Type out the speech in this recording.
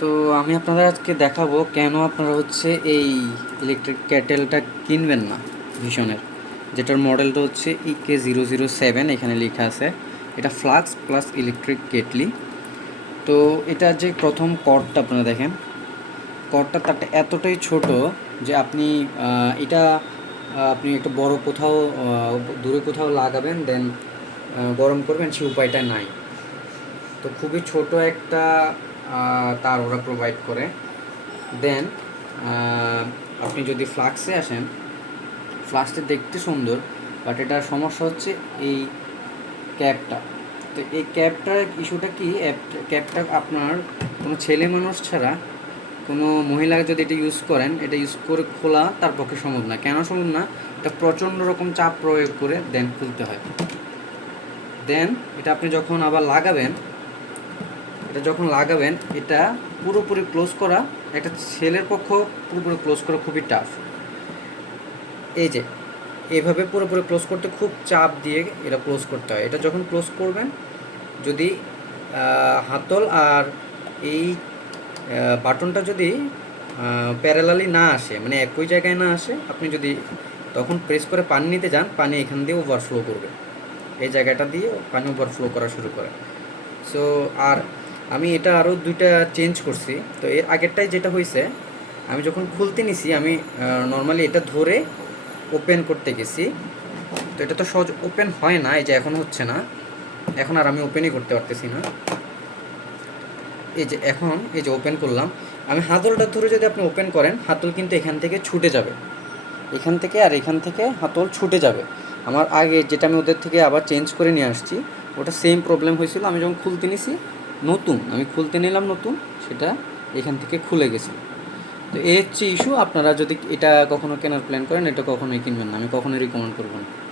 তো আমি আপনাদের আজকে দেখাবো কেন আপনারা হচ্ছে এই ইলেকট্রিক ক্যাটেলটা কিনবেন না ভীষণের। যেটার মডেলটা হচ্ছে E K zero zero seven এখানে লেখা আছে। এটা ফ্লাক্স প্লাস ইলেকট্রিক কেটলি। তো এটা যে প্রথম কর্ডটা আপনারা দেখেন, কর্ডটা তারটা এতটাই ছোট যে আপনি এটা আপনি একটা বড় কোথাও দূরে কোথাও লাগাবেন, দেন গরম করবেন, সে উপায়টা নাই। তো খুবই ছোট একটা তার ওরা প্রোভাইড করে। দেন আপনি যদি ফ্লাক্সে আসেন ফ্লাক্সটা দেখতে সুন্দর বাট এটার সমস্যা হচ্ছে এই ক্যাপটা তো এই ক্যাপটার ইস্যুটা কি? ক্যাপটা আপনার কোনো ছেলে মানুষ ছাড়া কোনো মহিলা যদি এটা ইউজ করেন, এটা ইউজ করে খোলা তার পক্ষে সম্ভব না। কেন সম্ভব না? এটা প্রচণ্ড রকম চাপ প্রয়োগ করে দেন খুলতে হয়। দেন এটা আপনি যখন আবার লাগাবেন এটা যখন লাগাবেন, এটা পুরোপুরি ক্লোজ করা, একটা ছেলের পক্ষ পুরোপুরি ক্লোজ করা খুবই টাফ এই যে, এভাবে পুরোপুরি ক্লোজ করতে খুব চাপ দিয়ে এটা ক্লোজ করতে হয়। এটা যখন ক্লোজ করবেন, যদি হাতল আর এই বাটনটা যদি প্যারালালি না আসে মানে একই জায়গায় না আসে, আপনি যদি তখন প্রেস করে পানি নিতে যান, পানি এখান দিয়ে ওভারফ্লো করবে। এই জায়গাটা দিয়ে পানি ওভারফ্লো করা শুরু করে। সো আর আমি এটা আরও দুইটা চেঞ্জ করছি। তো এর আগেরটাই যেটা হয়েছে আমি যখন খুলতে নিছি, আমি নর্মালি এটা ধরে ওপেন করতে গেছি। তো এটা তো সহজ ওপেন হয় না, এই যে এখন হচ্ছে না। এখন আর আমি ওপেনই করতে পারতেছি না। এই যে এখন, এই যে ওপেন করলাম। আমি হাতলটা ধরে যদি আপনি ওপেন করেন, হাতল কিন্তু এখান থেকে ছুটে যাবে। এখান থেকে আর এখান থেকে হাতল ছুটে যাবে। আমার আগে যেটা আমি ওদের থেকে আবার চেঞ্জ করে নিয়ে আসছি, ওটা সেম প্রবলেম হয়েছিল। আমি যখন খুলতে নিছি নতুন, আমি খুলতে নিলাম নতুন, সেটা এখান থেকে খুলে গেছে। তো এই হচ্ছে ইস্যু আপনারা যদি এটা কখনো কেনার প্ল্যান করেন, এটা কখনোই কিনবেন না, আমি কখনোই রিকমেন্ড করব না।